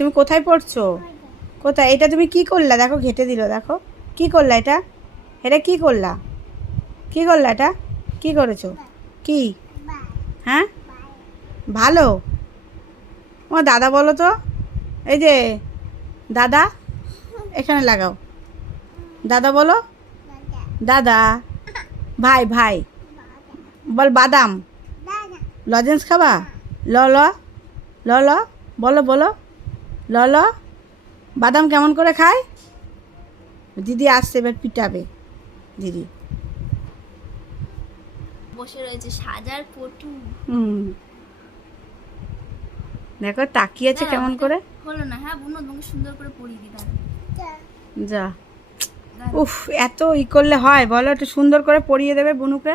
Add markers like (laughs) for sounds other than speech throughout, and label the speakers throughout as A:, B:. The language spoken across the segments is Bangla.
A: তুমি কোথায় পড়ছো? কোথায়? এটা তুমি কি করলা? দেখো ঘেটে দিল দেখো। কি করলা এটা? এটা কি করলা? কি করলা এটা? কি করেছ? কি? হ্যাঁ? ভালো? ও দাদা বলো তো। এই যে দাদা এখানে লাগাও। দাদা বলো। দাদা। ভাই ভাই। বল বাদাম। লজেন্স খাবা? ল ল। ল ল। বলো বলো। ল ল বাদাম কেমন করে খায় দিদি আসছে এবার পিটাবে। দিদি।
B: বসে রয়েছে সাজার পটু।
A: হুম। দেখো তাকিয়েছে কেমন করে?
B: হলো না। হ্যাঁ বুনো তোমাকে সুন্দর করে পরিয়ে দিই
A: যা। উফ এত ই করলে হয় বলো একটু সুন্দর করে পরিয়ে দেবে বুনুকে?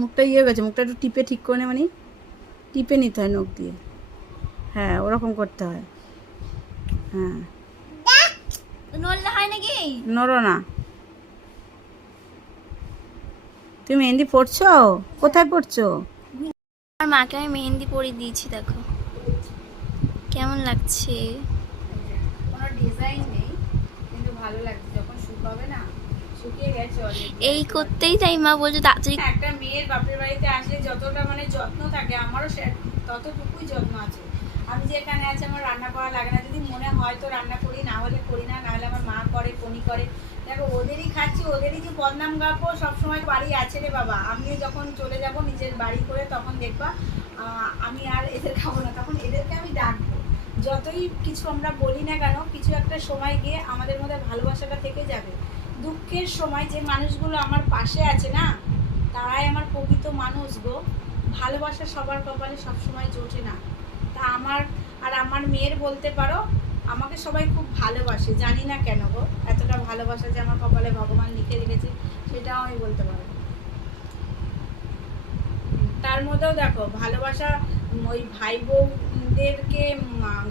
A: মুখটা ইয়ে হয়ে গেছে মুখটা একটু টিপে ঠিক করে নে মানে। টিপে নিতে হয় নখ দিয়ে। হ্যাঁ ওরকম করতে হয়। হ্যাঁ।
B: নড়লে হয় নাকি?
A: নড়ো না। তুমি মেহেন্দি পড়ছো? কোথায় পড়ছো?
B: আমার মাকে আমি মেহেন্দি পরিয়ে দিয়েছি দেখো। কেমন লাগছে?
A: কোনো ডিজাইন নেই কিন্তু ভালো লাগছে। যখন শুকাবে না শুকিয়ে
B: এই করতেই তাই মা বলছো তাড়াতাড়ি
A: একটা মেয়ের বাপের বাড়িতে আসলে যতটা মানে যত্ন থাকে আমারও সে ততটুকুই যত্ন আছে। আমি যে এখানে আছি, আমার রান্না করা লাগে না। যদি মনে হয় তো রান্না করি, না হলে করি না, নাহলে আমার মা করে, পনি করে। দেখো, ওদেরই খাচ্ছি, ওদেরই যে বদনাম গাবো সবসময় বাড়ি আছে রে বাবা। আমি যখন চলে যাব নিজের বাড়ি করে, তখন দেখবা আমি আর এদের খাব না। তখন এদেরকে আমি ডাকবো। যতই কিছু আমরা বলি না কেন, কিছু একটা সময় গিয়ে আমাদের মধ্যে ভালোবাসাটা থেকে যাবে। দুঃখের সময় যে মানুষগুলো আমার পাশে আছে না, তারাই আমার প্রকৃত মানুষ গো। ভালোবাসা সবার কপালে সবসময় জোটে না। তা আমার আর আমার মেয়ের বলতে পারো, আমাকে সবাই খুব ভালোবাসে। জানি না কেন গো, এতটা ভালোবাসা যে আমার কপালে ভগবান লিখে রেখেছে, সেটাও আমি বলতে পারো তার মধ্যেও দেখো, ভালোবাসা ওই ভাই বোনদেরকে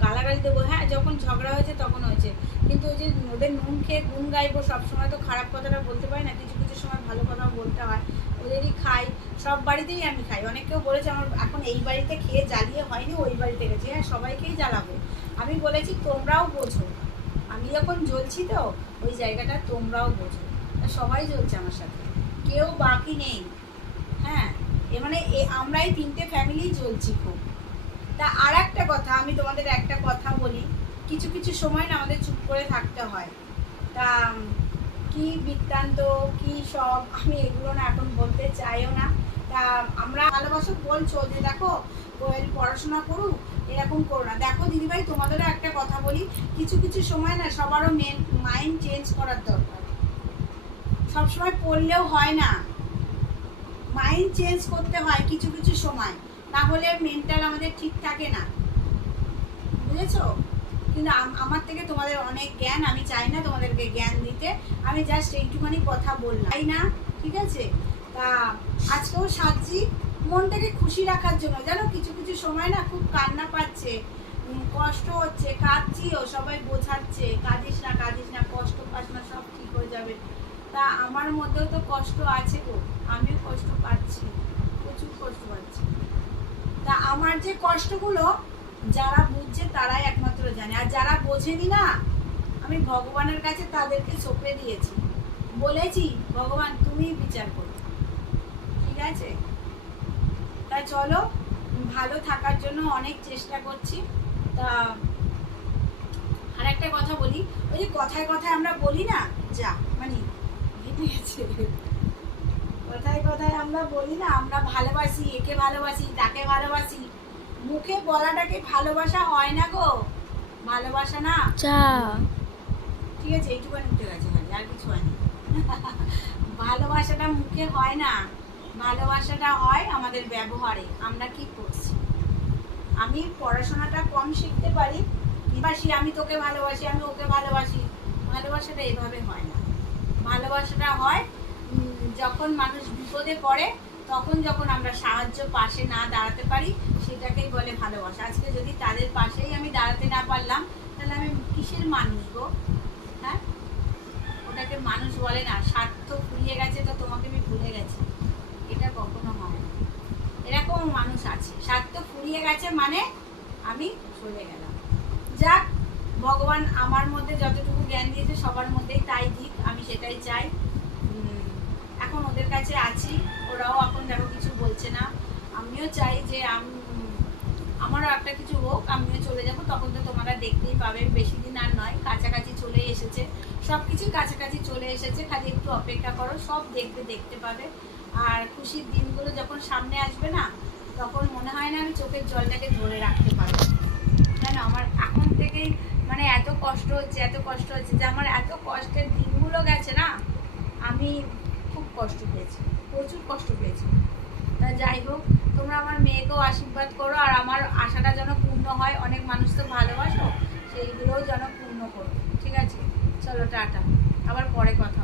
A: গালাগালি দেবো। হ্যাঁ যখন ঝগড়া হয়েছে তখন হয়েছে। কিন্তু ওই যে ওদের নুন খেয়ে গুণ গাইবো, সবসময় তো খারাপ কথাটা বলতে পারি না, কিছু কিছু সময় ভালো কথাও বলতে হয়। ওদেরই খাই, সব বাড়িতেই আমি খাই। অনেকেও বলেছে, আমার এখন এই বাড়িতে খেয়ে জ্বালিয়ে হয়নি, ওই বাড়িতে গেছি হ্যাঁ সবাইকেই জ্বালাবো। আমি বলেছি, তোমরাও বোঝো। আমি যখন জ্বলছি তো, ওই জায়গাটা তোমরাও বোঝো। সবাই জ্বলছে আমার সাথে। কেউ বাকি নেই। হ্যাঁ এ মানে এ, আমরাই তিনটে ফ্যামিলি জ্বলছি খুব। তা আর একটা কথা, আমি তোমাদের একটা কথা বলি। কিছু কিছু সময় না আমাদের চুপ করে থাকতে হয়। তা কি বৃত্তান্ত, কি সব, আমি এগুলো না এখন বলতে চাইও না। তা আমরা ভালোবাসো, বলছো যে দেখো কোয়েল পড়াশোনা করুক, এরকম করো না। দেখো দিদিভাই, তোমাদেরও একটা কথা বলি, কিছু কিছু সময় না সবারও মেন মাইন্ড চেঞ্জ করার দরকার। সবসময় পড়লেও হয় না। মাইন্ড চেঞ্জ করতে হয় কিছু কিছু সময়। না হলে মেন্টাল আমাদের ঠিক থাকে না। বুঝেছ? কিন্তু আমার থেকে তোমাদের অনেক জ্ঞান, আমি চাই না তোমাদেরকে জ্ঞান দিতে। আমি জাস্ট এইটুখানি কথা বললাম। তাই না? ঠিক আছে? তা আজকেও সাজছি। মনটাকে খুশি রাখার জন্য। জানো, কিছু কিছু সময় না খুব কান্না পাচ্ছে। কষ্ট হচ্ছে কাঁদছিও সবাই বোঝাচ্ছে। কাঁদিস না কাঁদিস না, কষ্ট পাস না, সব ঠিক হয়ে যাবে। তা আমার মধ্যেও তো কষ্ট আছে গো। আমিও কষ্ট পাচ্ছি। প্রচুর কষ্ট পাচ্ছি। তা আমার যে কষ্টগুলো যারা বুঝছে তারাই একমাত্র জানে। আর যারা বোঝেনি না, আমি ভগবানের কাছে তাদেরকে সঁপে দিয়েছি। বলেছি, ভগবান, তুমি বিচার করো। ঠিক আছে? তা চলো, ভালো থাকার জন্য অনেক চেষ্টা করছি। তা আর একটা কথা বলি। ওই যে কথায় কথায় আমরা বলি না, যা মানে কথায় কথায় আমরা বলি না, আমরা ভালোবাসি, একে ভালোবাসি, তাকে ভালোবাসি। মুখে বলাটাকে ভালোবাসা হয় না গো? ভালোবাসা না?
B: চা
A: ঠিক আছে এইটুকুনি উঠে গেছে ভাই আর কিছু হয়নি। (laughs) ভালোবাসাটা মুখে হয় না। ভালোবাসাটা হয় আমাদের ব্যবহারে। আমরা কি করছি? আমি পড়াশোনাটা কম শিখতে পারি বাসি আমি তোকে ভালোবাসি আমি ওকে ভালোবাসি। ভালোবাসাটা এভাবে হয় না। ভালোবাসাটা হয় যখন মানুষ বিপদে পড়ে তখন যখন আমরা সাহায্য পাশে না দাঁড়াতে পারি, সেটাকেই বলে ভালোবাসা। আজকে যদি তাদের পাশেই আমি দাঁড়াতে না পারলাম, তাহলে আমি কিসের মানুষ গো হ্যাঁ? ওটাকে মানুষ বলে না, স্বার্থ ফুরিয়ে গেছে তো তোমাকে আমি ভুলে গেছি। এটা কখনো হয় না। এরকম মানুষ আছে। স্বার্থ ফুরিয়ে গেছে মানে আমি চলে গেলাম। যাক, ভগবান আমার মধ্যে যতটুকু জ্ঞান দিয়েছে সবার মধ্যেই তাই দিক, আমি সেটাই চাই। এখন ওদের কাছে আছি, ওরাও এখন দেখো কিছু বলছে না। আমিও চাই যে আম- আমারও একটা কিছু হোক, আমিও চলে যাব, তখন তো তোমরা দেখতেই পাবে, বেশি দিন আর নয়, কাছাকাছি চলে এসেছে। সব কিছুই কাছাকাছি চলে এসেছে, খালি একটু অপেক্ষা করো, সব দেখবে, দেখতে পাবে। আর খুশির দিনগুলো যখন সামনে আসবে না, তখন মনে হয় না আমি চোখের জলটাকে ধরে রাখতে পারব। কেন আমার এখন থেকেই মানে এত কষ্ট হচ্ছে, এত কষ্ট হচ্ছে যে আমার এত কষ্টের দিনগুলো গেছে না, আমি কষ্ট পেয়েছি, প্রচুর কষ্ট পেয়েছি। তা যাই হোক, তোমরা আমার মেয়েকেও আশীর্বাদ করো আর আমার আশাটা যেন পূর্ণ হয়, অনেক মানুষ তো ভালোবাসো, সেইগুলোও যেন পূর্ণ করো, ঠিক আছে? চলো, টাটা। আবার পরে কথা